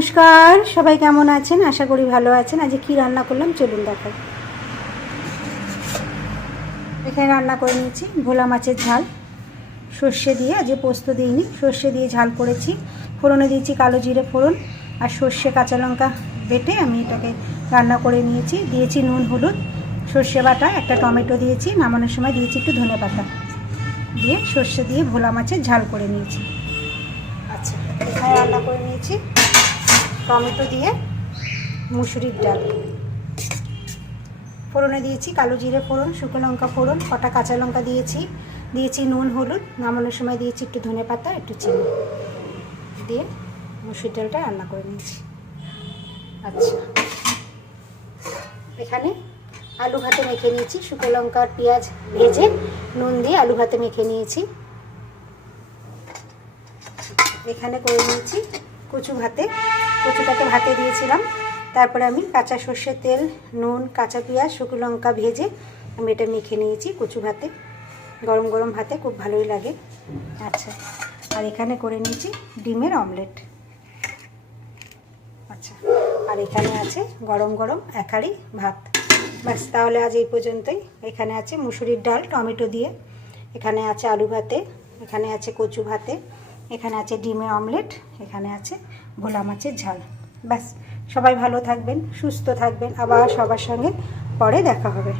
নমস্কার, সবাই কেমন আছেন? আশা করি ভালো আছেন। আজ কি রান্না করলাম চলুন দেখাই। এখানে রান্না করে নিয়েছি ভোলা মাছের ঝাল সর্ষে দিয়ে, আজ পোস্ত দিইনি, সর্ষে দিয়ে ঝাল করেছি। ফোড়নে দিয়েছি কালো জিরে ফোড়ন আর সর্ষে কাঁচা লঙ্কা বেটে আমি এটাকে রান্না করে নিয়েছি। দিয়েছি নুন হলুদ, সর্ষে বাটা, একটা টমেটো দিয়েছি, নামানোর সময় দিয়েছি একটু ধনেপাতা দিয়ে সর্ষে দিয়ে ভোলা মাছের ঝাল করে নিয়েছি। আচ্ছা, এখানে রান্না করে নিয়েছি টমেটো দিয়ে মুসুরির ডাল। ফোড়নে দিয়েছি কালো জিরে ফোড়ন, শুকনো লঙ্কা ফোড়ন, কটা কাঁচা লঙ্কা দিয়েছি নুন হলুদ, নামানোর সময় দিয়েছি একটু ধনেপাতা, একটু চিনি দিয়ে মুসুরির ডালটা রান্না করে নিয়েছি। আচ্ছা, এখানে আলু ভাতে মেখে নিয়েছি, শুকনো লঙ্কা আর পেঁয়াজ ভেজে নুন দিয়ে আলু ভাতে মেখে নিয়েছি। এখানে করে নিয়েছি কচু ভাতে, কচুটাকে ভাতে দিয়েছিলাম, তারপরে আমি কাঁচা সর্ষের তেল, নুন, কাঁচা পেঁয়াজ, শুকনো লঙ্কা ভেজে আমি এটা মেখে নিয়েছি কচু ভাতে। গরম গরম ভাতে খুব ভালোই লাগে। আচ্ছা, আর এখানে করে নিয়েছি ডিমের অমলেট। আচ্ছা, আর এখানে আছে গরম গরম এক হাঁড়ি ভাত। ব্যাস, তাহলে আজ এই পর্যন্তই। এখানে আছে মুসুরির ডাল টমেটো দিয়ে, এখানে আছে আলু ভাতে, এখানে আছে কচু ভাতে, এখানে আছে ডিমের অমলেট, এখানে আছে ভোলা মাছের ঝাল। ব্যাস, সবাই ভালো থাকবেন, সুস্থ থাকবেন, আবার সবার সঙ্গে পরে দেখা হবে।